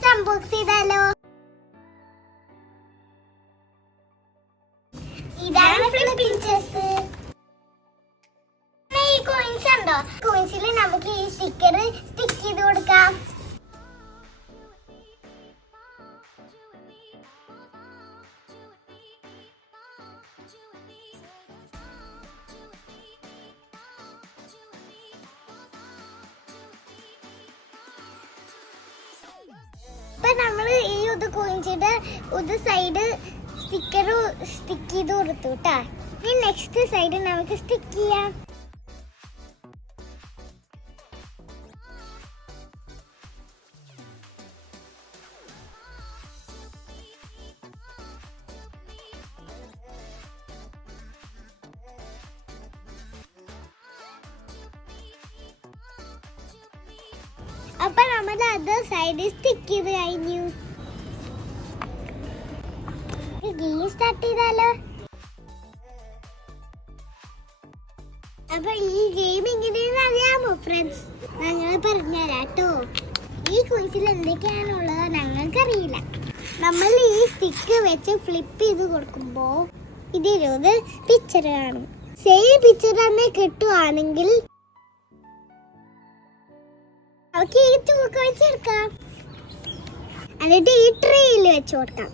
Just unbox ചെയ്താലോ? ഇതാണ് flipping chess. ഈ കോയിൻസ് ഉണ്ടോ? കോയിൻസിൽ നമുക്ക് ഈ സ്റ്റിക്കർ സ്റ്റിക്ക് ചെയ്ത് കൊടുക്കാം. ഇപ്പൊ നമ്മള് ഈ ഒരു കോയിൻസിന്റെ ഒരു സൈഡ് സ്റ്റിക്കർ സ്റ്റിക്ക് ചെയ്ത് കൊടുത്തു കേട്ടാ. ഇനി നെക്സ്റ്റ് സൈഡ് നമുക്ക് സ്റ്റിക്ക് ചെയ്യാം. അപ്പൊ നമ്മൾ അത് സൈഡ് സ്റ്റിക്ക് ചെയ്ത് കഴിഞ്ഞു. ഗെയിം സ്റ്റാർട്ട് ചെയ്താലോ? അപ്പൊ ഈ ഗെയിം എങ്ങനെയാണെന്ന് അറിയാമോ ഫ്രണ്ട്സ്? ഞങ്ങൾ പറഞ്ഞുതരാട്ടോ. ഈ കോയിൻസിൽ എന്തൊക്കെയാണുള്ളത് ഞങ്ങൾക്കറിയില്ല. നമ്മൾ ഈ സ്റ്റിക്ക് വെച്ച് ഫ്ലിപ്പ് ചെയ്ത് കൊടുക്കുമ്പോ ഇതിലൊരു പിക്ചർ കാണും. സെയിം പിക്ചർ തന്നെ കിട്ടുവാണെങ്കിൽ അവർക്ക് ഈ കോയിൻസ് എടുക്കാം. എന്നിട്ട് ഈ ട്രേയിൽ വെച്ച് കൊടുക്കാം.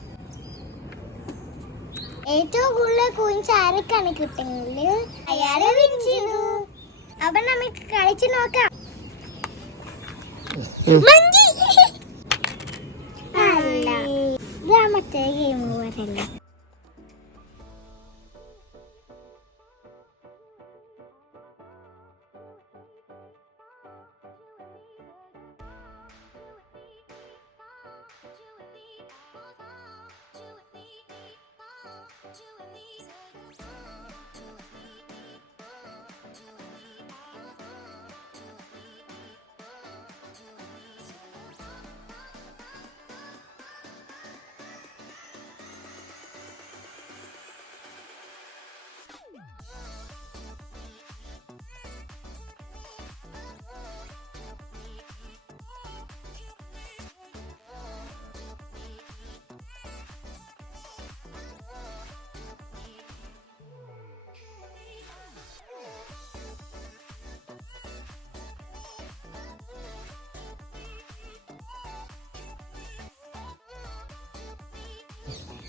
ഏറ്റവും കൂടുതൽ കോയിൻസ് ആരൊക്കെയാണ് കിട്ടുന്നത് അയാളെ വിൻ ചെയ്തു. അപ്പൊ നമുക്ക് കളിച്ചു നോക്കാം. അല്ല, ഇതാ മറ്റേ ഗെയിം പോരല്ലേ.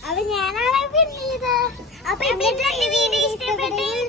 അപ്പൊ ഞാനാണ് വിൻ ചെയ്തത്. അപ്പൊ ഇന്നത്തെ വീഡിയോ ഇഷ്ടപ്പെട്ടെങ്കിൽ